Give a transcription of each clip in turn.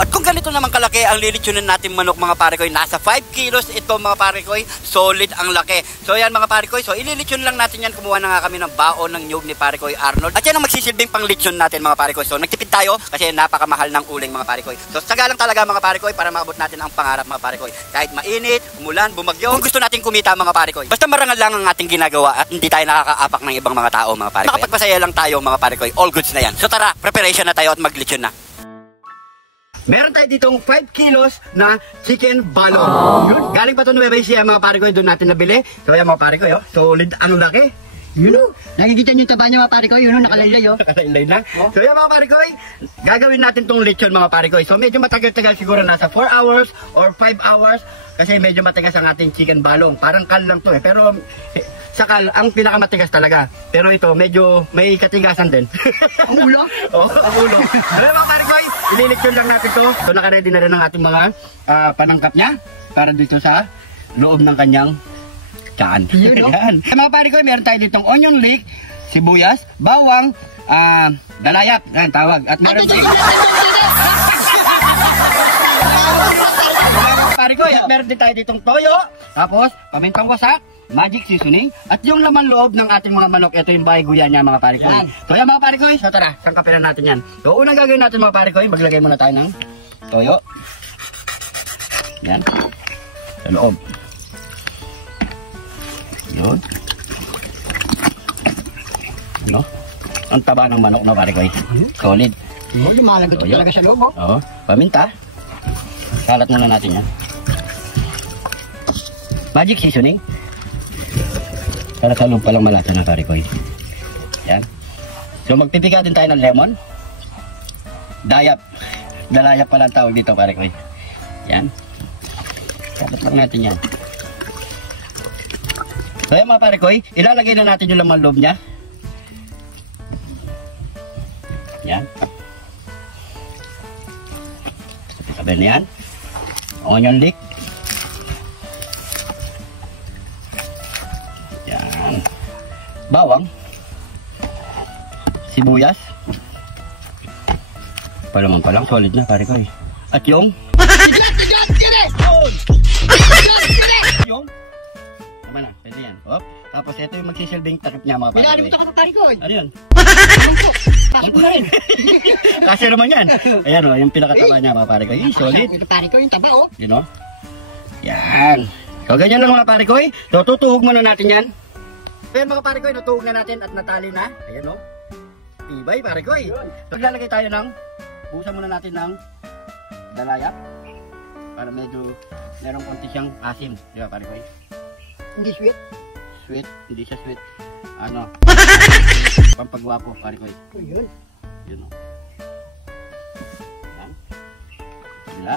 At kung ganito naman kalaki ang lilitsunin natin manok mga pare ko, nasa 5 kilos ito mga pare ko, solid ang laki. So yan mga pare ko, so ililitsyon lang natin yan. Kumuha na nga kami ng baon ng nyug ni pare ko Arnold. At yan ang magsisilbing pang litsyon natin mga pare ko. So nagtipid tayo kasi napakamahal ng uling mga pare ko. So sagalang talaga mga pare ko para maabot natin ang pangarap mga pare ko. Kahit mainit, umulan, bumagyo, kung gusto natin kumita mga pare ko, basta marangal lang ang ating ginagawa at hindi tayo nakakaapak ng ibang mga tao mga pare ko. Nakapagpasaya lang tayo mga pare ko, all goods na yan. So tara, preparation na tayo at maglitsyon na. Meron tayo ditong 5 kilos na chicken balong. Yun, galing pa ito Nueva Ecija mga pare ko, doon natin nabili. So yan mga pare ko, solid ang laki. Yun o, nakikita nyo yung taba niya mga pare ko, yun o, nakalaylay o. Nakalaylay na. So yan mga pare ko, gagawin natin tong lechon mga pare ko. So medyo matagal-tagal siguro, nasa 4 hours or 5 hours. Kasi medyo matigas ang ating chicken balong. Parang kal lang to pero sakal ang pinakamatigas talaga. Pero ito medyo may katigasan din. Ang ulo? Oo, ang ulo. Ano mga pare ko, ililechon lang natin to. So naka-ready na rin ang ating mga panangkap niya para dito sa loob ng kanyang tiyan. Yan. Mga pare ko, meron tayo ditong onion leek, sibuyas, bawang, dalayap, yan tawag. At meron tayo pare ko, at meron din tayo ditong toyo, tapos pamintang wasak, magic seasoning, at yung laman loob ng ating mga manok, ito yung bayguyan niya mga pare ko. So yan mga pare ko, so tara, sangkapin na natin yan. So unang gagawin natin mga pare ko, maglagay muna tayo ng toyo. Yan, sa loob. Yun. Ano? Ang taba ng manok na pare ko, solid. Lumalagot talaga sa loob. Oo, paminta. Kalat muna natin yan. Magic seasoning. Para sa loob palang malasa na pare ko. Yan. So magpipika din tayo ng lemon. Dayap. Dalayap pala ang tawag dito pare ko. Yan. Kalat lang natin yan. So yan mga pare ko, ilalagay na natin yung laman loob niya. Yan. Sabi na yan. Onion leek. Yan. Bawang. Sibuyas. Palamang palang, solid na pare ko. At yung yung tama na, pwede yan. Op. Tapos ito yung magsisilbing takip niya mga pare ko. Pinalimutan ko pa pare ko. Ano yun? Kasi mo na rin. Kasi naman yan. Ayan o, yung pinakataba niya mga pare ko. Solid. Ito pare ko, yung taba o. Yun o. Yan. So ganyan lang mga pare ko. So tutuhog muna natin yan. Ayan mga pare ko, natuhog na natin at natali na. Ayan o. Tibay pare ko. Maglalagay tayo ng, buhusan muna natin ng dalayap. Para medyo merong konti siyang asim. Di ba pare ko? Hindi sweet. Sweet, hindi siya sweet. Ano? Pampagwapo, pare ko. Yun. Yun o. Yan. Sila.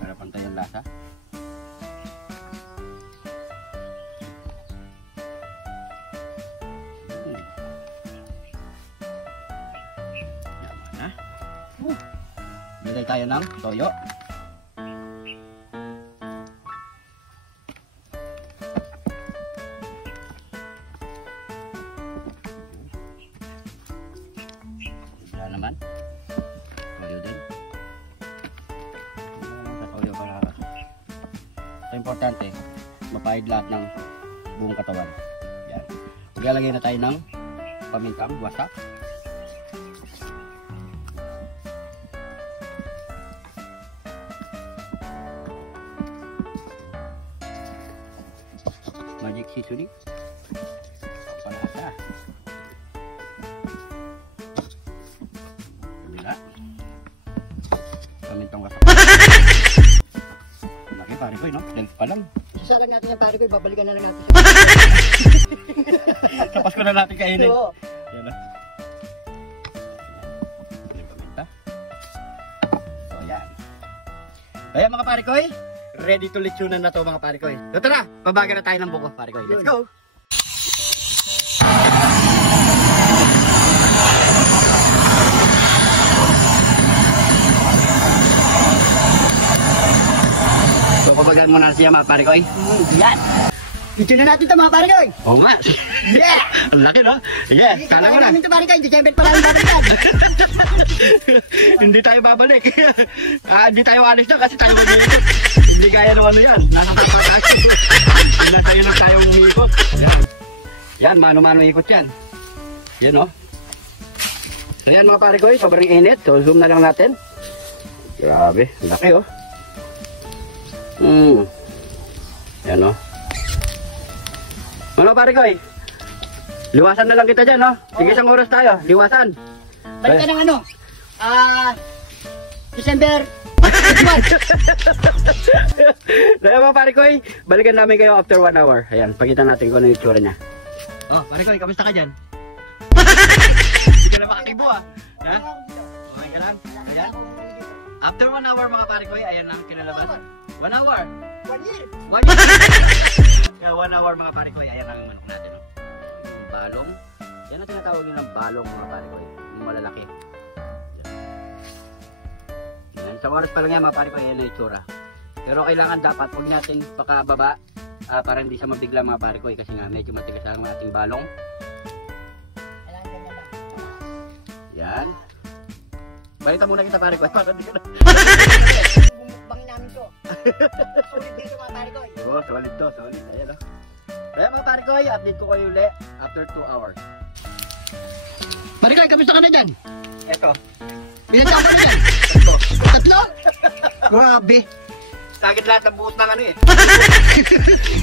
Para pantay ang lasa. Yaman na. Bilay tayo ng toyo. Naman toyo din sa toyo para ito importante mapahid lahat ng buong katawan. Yan. Maglalagay na tayo ng pamintang wasak, magic seasoning palasa, pamintang wasak. Laki pare ko, no? Delf pa lang. Isasalang natin yung pare ko, babalikan na lang natin. Tapos ko na natin kainin. Oo. Yan na. Yung paminta. So yan. Kaya mga pare ko, ready to lechonan na to mga pare ko. So tara, pabaga na tayo ng buko pare ko. Let's go! So pabagaan muna siya mga pare ko. Yan. Ito na natin ito mga pare ko. Oo nga. Yeah! Ang laki no? Yeah, kala ko na. namin ito pare ko. December pa lang babalikan. Hindi tayo babalik. Hindi tayo alis na kasi tayo umiikot. Hindi kaya ng ano yan. Nasa tapas. Hindi na tayo lang tayong umiikot. Yan. Yan, mano-mano ikot yan. Yan no? So yan mga pare ko, sobrang init. So zoom na lang natin. Grabe, laki oh. Yan no? Ano pare ko liwasan na lang kita dyan no? Sige isang oras tayo, liwasan. Balik ka ng ano? December. Kaya mga pare ko, balikan namin kayo after 1 hour. Ayan, pakita natin kung ano yung itsura niya. Oh, pare ko, kamusta ka dyan? Hindi ka na makatibo ah. Ha? Okay ka lang? Ayan. After 1 hour mga pare ko, ayan lang kinalabas. 1 hour? 1 year. 1 year? Kaya 1 hour mga pare ko, ayan lang yung manok natin. Oh. Yung balong. Yan ang tinatawag nyo ng balong mga pare ko. Yung malalaki. Yan. Sa oras pa lang yan mga pare ko, ayan na yung itsura. Pero kailangan dapat, huwag natin pakababa. Para hindi siya mabigla mga pare ko kasi nga medyo matigas ang ating balong. Yan. Balita muna kita pare ko. Bumukbangin namin to. Solid dito mga pare ko. Oo, solid to. Solid. Ayan o. Kaya mga pare ko, update ko kayo ulit after 2 hours. Pare ko, kamusta ka na dyan? Eto. Pinagdaan ka na dyan? Tatlo? Grabe. Sakit lahat ng buhos ng ano eh.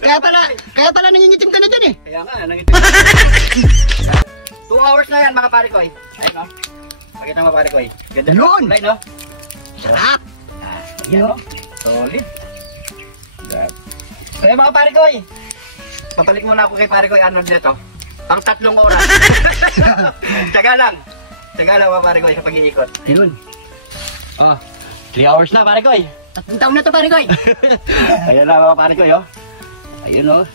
Kaya pala nangingitim ka na dyan eh. Kaya nga, nangitim. 2 hours na yan mga pare ko. Ayun o. Pakita mga pare ko. Ganda Yun! kulay no? Sarap! Yan o. Solid. Kaya mga pare ko, papalik muna ako kay pare ko Arnold nito. Pang 3 oras. Tsaga lang. Tsaga lang mga pare ko sa pag-iikot. Ayun. Oh, 3 hours na pare ko. 3 taon na to pare ko. Ayan na mga pare ko. Ayun o.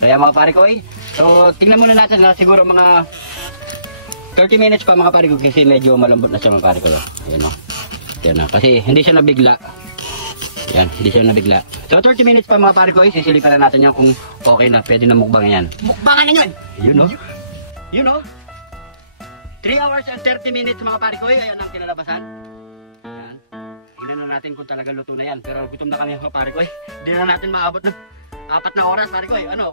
Kaya mga pare ko. So tingnan muna natin na siguro mga 30 minutes pa mga pare ko kasi medyo malambot na siya mga pare ko. Ayun o. Ayan o. Kasi hindi siya nabigla. Yan, hindi siya nabigla. So 30 minutes pa mga pare ko. Sisilipan na natin yan kung okay na. Pwede na mukbang yan. Mukbangan na yun. Yun o. Yun o. 3 hours and 30 minutes mga pare ko. Ayan ang kinalabasan. Ayan. Tingnan na natin kung talaga luto na yan. Pero gutom na kami mga pare ko. Hindi na natin maabot ng 4 na oras pare ko. Ano?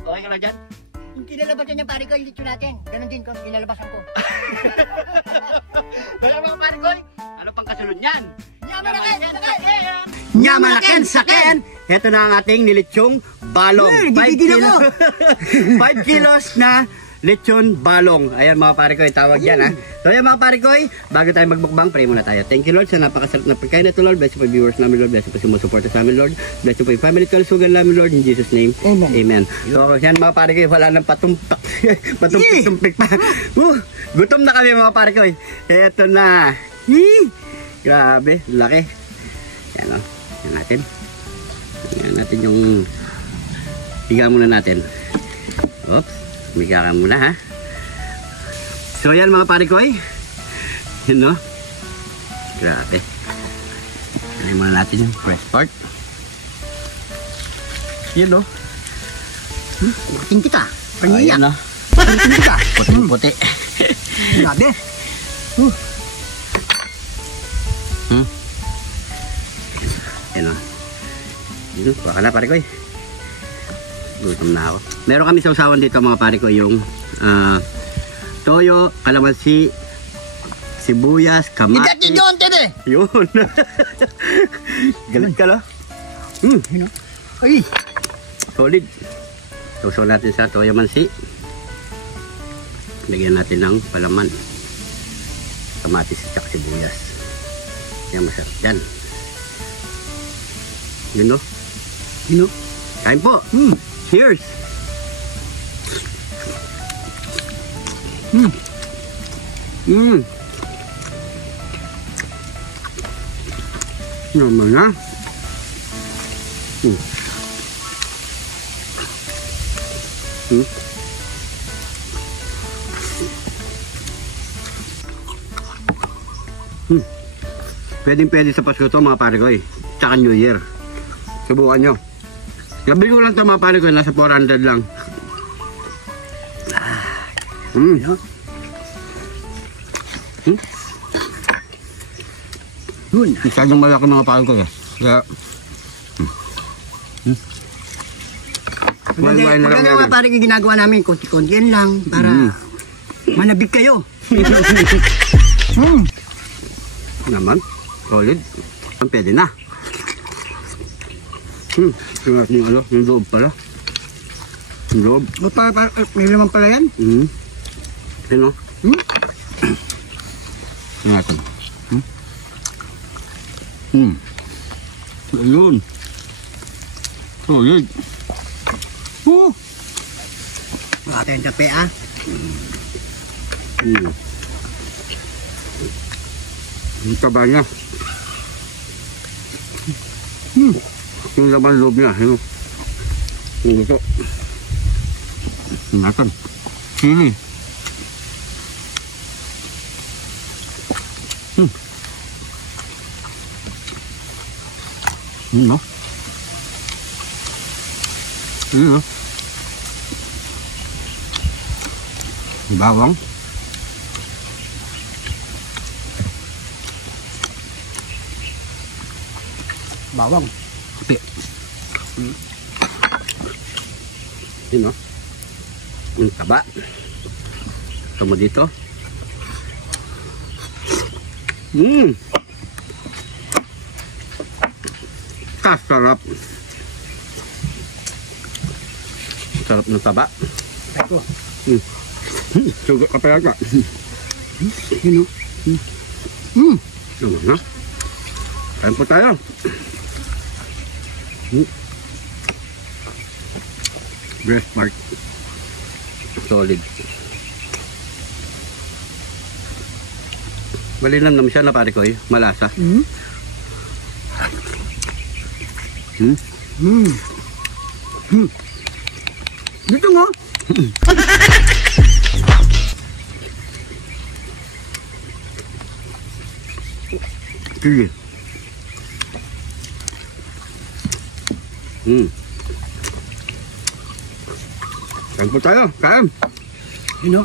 Okay ka lang dyan? Yung kinalabasan niya pare ko, yung lechon natin. Ganon din ko, kinalabasan ko. Kaya mga pare ko, ano pang kasunod niyan? Nyamanaken! Nyamanaken saken! Ito na ang ating nilitsong balong. 5 kilos na lechon balong. Ayan mga pare ko, tawag yan ha. So ayan mga pare ko, bago tayo magbukbang, pray muna tayo. Thank you Lord sa napakasarap na pagkain na ito Lord. Bless you po viewers namin Lord. Bless you po sumusuporta sa amin Lord. Bless you po yung family kalusugan namin Lord. In Jesus name, Amen. Amen. So yan mga pare ko, wala nang patumpak. Patumpik-tumpik pa. Gutom na kami mga pare ko. Ito na. Grabe, laki. Yan o. Yan natin. Yan natin yung higa muna natin. Oops. Higa ka muna ha. So yan mga pare ko. Yan no. Grabe. Yan muna natin yung fresh part. Yan no. Mating kita. Paniyak. Ayan no. Mating kita. Puti-puti. Grabe. Yan o. Yun, baka na pare ko gutom na ako. Meron kami sa usawan dito mga pare ko yung toyo, kalamansi, sibuyas, kamatis. Yun. Galit ka no? Ay. Solid. Tuso natin sa toyo mansi. Lagyan natin ng palaman. Kamatis at sibuyas. Yan masarap dyan. Yun no? Yun no? Kain po! Cheers! Naman na. Pwedeng pwede sa Pasko to mga pare ko Tsaka New Year. Subukan nyo. Gabi ko lang ito mga pare ko, nasa 400 lang. Yun. Masyadong malaki mga pare ko eh. Kaya... Maganda nga pare yung ginagawa namin, konti-konti yan lang para manabig kayo. Naman, solid. Pwede na. Tingnan natin yung ano, yung loob pala. Yung loob. May naman pala yan. Ano? Tingnan natin. Ayun. Solid. Makata yung tape ah. Yung taba niya. Yung laman loob niya. Yung gusto. Ingatan. Sili. No? Ano? Bawang. Bawang. Kape. Yun o. Yung taba. Ito mo dito. Kasarap. Sarap ng taba. Ito. Sugat ka pala ka. Yun o. Ano na? Kain po tayo. Breast part. Solid. Malinam naman siya na pare ko eh. Malasa. Dito nga. Sige. Kain po tayo. Kain. Yun o.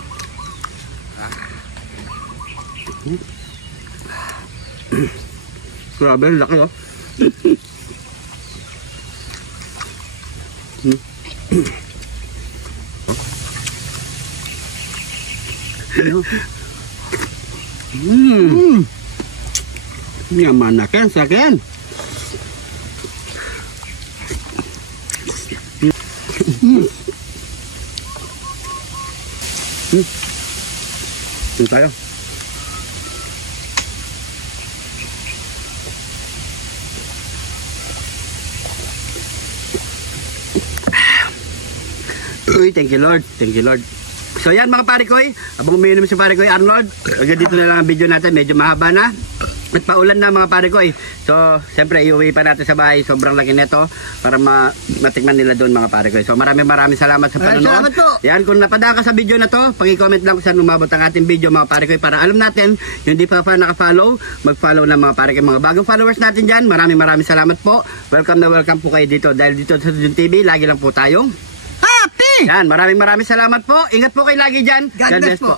Grabe, laki oh. Nyaman na kan sakin. Ito tayo. Uy, thank you Lord. Thank you Lord. So yan mga pare ko, habang umiinom si pare ko Arnold, hanggang dito na lang ang video natin, medyo mahaba na. At paulan na mga pare ko So, siyempre iuwi pa natin sa bahay, sobrang laki nito para matikman nila doon mga pare ko. So, maraming salamat sa panonood. Salamat po. Yan, kung napadaka sa video na to, paki-comment lang kung saan umabot ang ating video mga pare ko para alam natin, yung di pa naka-follow, mag-follow na mga pare ko. Mga bagong followers natin dyan, maraming salamat po. Welcome na welcome po kayo dito dahil dito sa Jun TV, lagi lang po tayong Happy! yan, maraming salamat po. Ingat po kayo lagi dyan. God bless po.